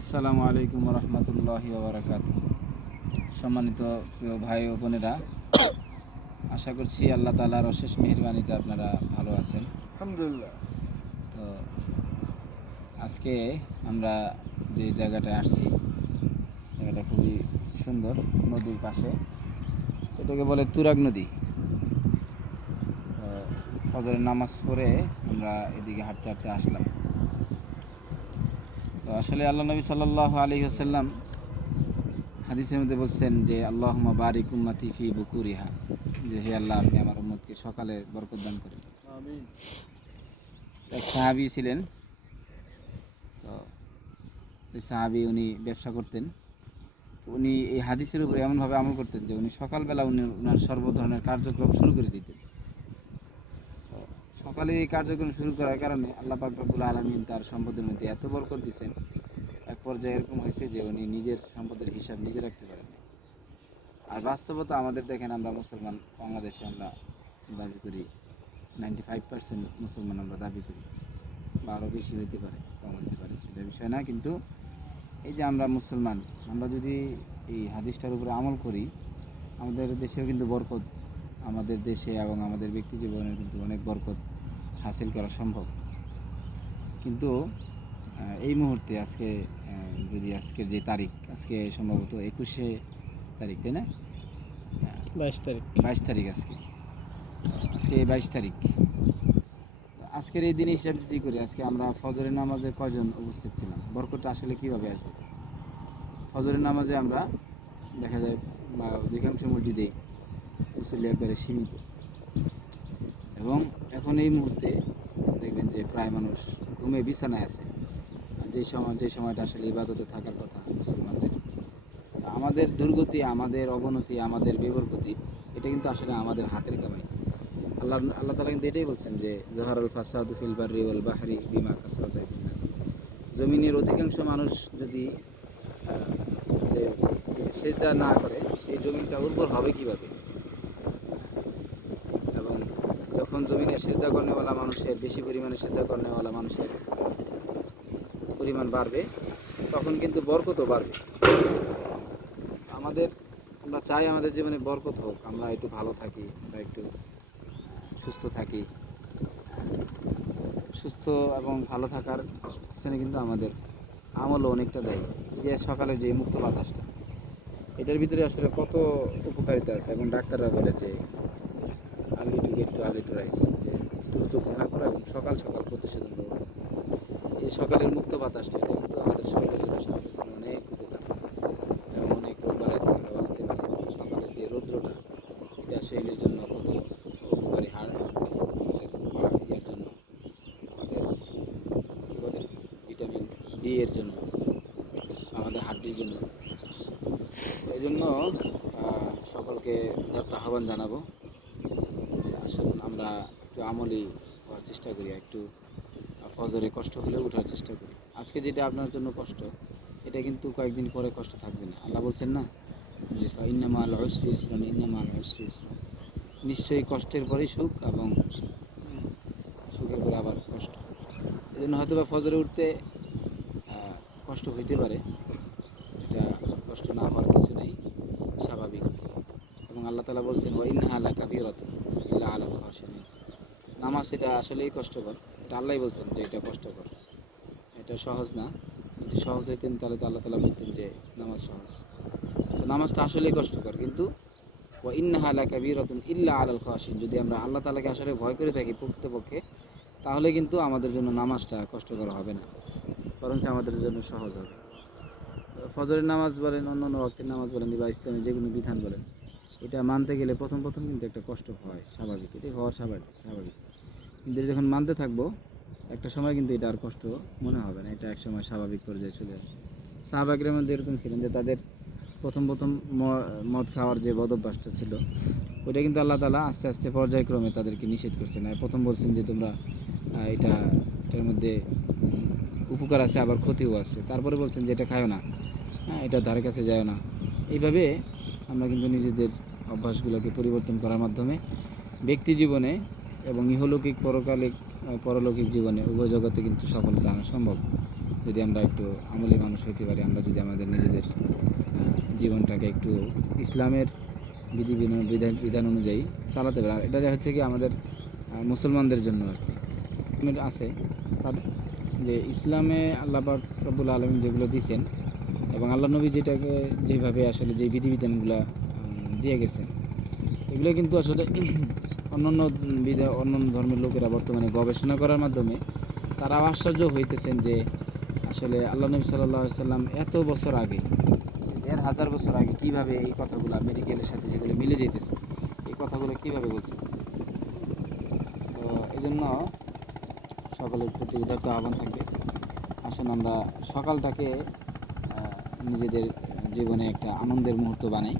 আসসালামু আলাইকুম রহমতুল্লাহি ওয়া বারাকাতুহু। সম্মানিত প্রিয় ভাই ও বোনেরা, আশা করছি আল্লাহ তাআলার অশেষ মেহেরবানিতে আপনারা ভালো আছেন। আলহামদুলিল্লাহ। তো আজকে আমরা যে জায়গাটায় আসছি, জায়গাটা খুবই সুন্দর, নদীর পাশে। এটাকে বলে তুরাগ নদী। তো ফজরের নামাজ পড়ে আমরা এদিকে হাঁটতে হাঁটতে আসলাম। তো আসলে আল্লাহ নবী সাল্লাল্লাহু আলাইহি ওয়াসাল্লাম হাদিসের মধ্যে বলছেন যে আল্লাহুম্মা বারিক উম্মতি ফি বুকুরিহা, যে হে আল্লাহ, আপনি আমার উম্মতকে সকালে বরকত দান করেন। আমিন। এক সাহাবী ছিলেন। তো ওই সাহাবী উনি ব্যবসা করতেন। উনি এই হাদিসের উপরে এমনভাবে আমল করতেন যে উনি সকালবেলা ওনার সর্ব ধরনের কার্যক্রম শুরু করে দিতেন। তো সকালে এই কার্যক্রম শুরু করার কারণে আল্লাহ পাক রব্বুল আলামিন তার সম্পদের মধ্যে এত বরকত দিয়েছেন, এক পর্যায়ে এরকম হয়েছে যে উনি নিজের সম্পদের হিসাব নিজে রাখতে পারেন। আর বাস্তবতা আমাদের দেখেন, আমরা মুসলমান, বাংলাদেশে আমরা দাবি করি 95% মুসলমান আমরা দাবি করি, বা আরও বেশি হইতে পারে, কম হইতে পারে, সেটা বিষয় না। কিন্তু এই যে আমরা মুসলমান, আমরা যদি এই হাদিসটার উপরে আমল করি, আমাদের দেশেও কিন্তু বরকত, আমাদের দেশে এবং আমাদের ব্যক্তি জীবনে কিন্তু অনেক বরকত হাসিল করা সম্ভব। কিন্তু এই মুহূর্তে আজকে যদি আজকের যে তারিখ, আজকে সম্ভবত 21শে তারিখ, তাই না? 22 তারিখ। 22 তারিখ আজকে। আজকে 22 তারিখ। আজকের এই দিনে হিসাব যদি করি, আজকে আমরা ফজরের নামাজে কয়জন উপস্থিত ছিলাম? বরকতটা আসলে কীভাবে আসবে? ফজরের নামাজে আমরা দেখা যায় অধিকাংশ মসজিদে মুসল্লি একবারে সীমিত, এবং এখন এই মুহূর্তে দেখবেন যে প্রায় মানুষ ঘুমে বিছানায় আছে, যে সময়টা আসলে ইবাদতে থাকার কথা মুসলমানদের। আমাদের দুর্গতি, আমাদের অবনতি, আমাদের বেবরকতি, এটা কিন্তু আসলে আমাদের হাতের কামাই। আল্লাহ তাআলা কিন্তু এটাই বলছেন যে যাহারুল ফাসাদু ফিল বাররি ওয়াল বাহরি বিমা কাসাবাত আইদিন নাস। জমিনের অধিকাংশ মানুষ যদি সেটা না করে, সেই জমিটা উর্বর হবে কিভাবে? এবং যখন জমিনে সেজদা করেওয়ালা মানুষের, বেশি পরিমাণে সেজদা করেওয়ালা মানুষের পরিমাণ বাড়বে, তখন কিন্তু বরকতও বাড়বে। আমরা চাই আমাদের জীবনে বরকত হোক, আমরা একটু ভালো থাকি, আমরা একটু সুস্থ থাকি। সুস্থ এবং ভালো থাকার পিছনে কিন্তু আমাদের আমলও অনেকটা দায়ী। যে সকালের যে মুক্ত বাতাসটা, এটার ভিতরে আসলে কত উপকারিতা আছে, এবং ডাক্তাররা বলে যে early to get too early two rice, যে দ্রুত ঘুমায় পড়া এবং সকাল সকাল প্রতিষেধন গ্রহণ। এই সকালের মুক্ত বাতাসটা, এটা কিন্তু আমাদের শরীরের জন্য, স্বাস্থ্যের জন্য অনেক উপকার, এবং অনেক রোগ বালাই থেকে আমরা বাঁচতে পারি। সকালের যে রৌদ্রটা, এটা শরীরের জন্য কত উপকারী। হাড় ইয়ের জন্য, আমাদের কী বলে, ভিটামিন ডি এর জন্য, আমাদের হাড্ডির জন্য। এই জন্য সকলকে আহ্বান জানাবো যে আসুন আমরা একটু আমলি হওয়ার চেষ্টা করি, একটু ফজরে কষ্ট হলেও ওঠার চেষ্টা করি। আজকে যেটা আপনার জন্য কষ্ট, এটা কিন্তু কয়েকদিন পরে কষ্ট থাকবে না। আল্লাহ বলছেন না যে ইন্না মাল উসরি ইসরান, ইন্না মাল উসরি ইসরান, নিশ্চয়ই কষ্টের পরেই সুখ, এবং সুখের পরে আবার কষ্ট। এই জন্য হয়তো বা ফজরে উঠতে কষ্ট হইতে পারে, এটা কষ্ট না হওয়ার কিছু নেই, স্বাভাবিক। এবং আল্লাহ তাআলা বলছেন ওয়া ইন্নাহা লাকাবীরাতুন ইল্লা আলাল খাশিঈন। নামাজ এটা আসলেই কষ্টকর, এটা আল্লাহই বলছেন যে এটা কষ্টকর, এটা সহজ না। যদি সহজ হইতেন তাহলে তো আল্লাহ তাআলা বলতেন যে নামাজ সহজ। তো নামাজটা আসলেই কষ্টকর, কিন্তু ওয়া ইন্নাহা লাকাবীরাতুন ইল্লা আলাল খাশিঈন, যদি আমরা আল্লাহ তাআলাকে আসলে ভয় করে থাকি প্রকৃতপক্ষে, তাহলে কিন্তু আমাদের জন্য নামাজটা কষ্টকর হবে না, বরং আমাদের জন্য সহজ হবে। ফজরের নামাজ বলেন, অন্যান্য ওয়াক্তের নামাজ বলেন, বা ইসলামের যে কোনো বিধান বলেন, এটা মানতে গেলে প্রথম কিন্তু একটা কষ্ট হয়, স্বাভাবিক, এটাই হওয়ার স্বাভাবিক। কিন্তু যখন মানতে থাকবো, একটা সময় কিন্তু এটা আর কষ্ট মনে হবে না, এটা এক সময় স্বাভাবিক পর্যায়ে চলে আসবে। সাহাবাগের মধ্যে এরকম ছিলেন যে তাদের প্রথম মদ খাওয়ার যে বদভ্যাসটা ছিল, ওইটা কিন্তু আল্লাহ তাআলা আস্তে আস্তে পর্যায়ক্রমে তাদেরকে নিষেধ করছেন। প্রথম বলছেন যে তোমরা এটার মধ্যে উপকার আছে, আবার ক্ষতিও আছে। তারপরে বলছেন যে এটা খায়ও না, এটা ধারে কাছে যায় না। এইভাবে আমরা কিন্তু নিজেদের অভ্যাসগুলোকে পরিবর্তন করার মাধ্যমে ব্যক্তি জীবনে এবং ইহলৌকিক পরলৌকিক জীবনে, উভয় জগতে কিন্তু সফলতা আনা সম্ভব। যদি আমরা একটু আমলি মানুষ হতে পারি, আমরা যদি আমাদের নিজেদের জীবনটাকে একটু ইসলামের বিধান অনুযায়ী চালাতে পারি। আর এটা যা হচ্ছে কি আমাদের মুসলমানদের জন্য আর কি আছে তার যে ইসলামে আল্লাহ পাক রব্বুল আলামিন যেগুলো দিয়েছেন এবং আল্লাহ নবী যেটাকে যেভাবে আসলে যে বিধিবিধানগুলো দিয়ে গেছেন, এগুলো কিন্তু আসলে অন্যান্য ধর্মের লোকেরা বর্তমানে গবেষণা করার মাধ্যমে তারাও আশ্চর্য হইতেছেন যে আসলে আল্লাহ নবী সাল্লাল্লাহু আলাইহি সাল্লাম এত বছর আগে, ১,৫০০ বছর আগে কীভাবে এই কথাগুলো মেডিকেলের সাথে যেগুলো মিলে যেতেছে, এই কথাগুলো কীভাবে বলছে। তো এই জন্য সকলের প্রতি উদারতা আহ্বান থাকবে, আসুন আমরা সকালটাকে নিজেদের জীবনে একটা আনন্দের মুহূর্ত বানাই।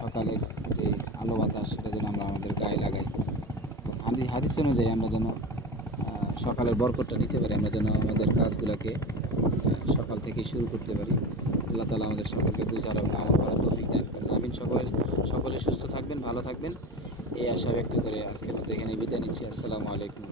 সকালের যে আলো বাতাস সেটা যেন আমরা আমাদের গায়ে লাগাই। হাদিস অনুযায়ী আমরা যেন সকালের বরকতটা নিতে পারি, আমরা যেন আমাদের কাজগুলোকে সকাল থেকেই শুরু করতে পারি। আল্লাহ তাআলা আমাদের সকলকে বুঝার এবং আমল করার তৌফিক দান করেন। আমিন। সকলে সুস্থ থাকবেন, ভালো থাকবেন, এই আশা ব্যক্ত করে আজকের মতো এখানে বিদায় নিচ্ছি। আসসালামু আলাইকুম।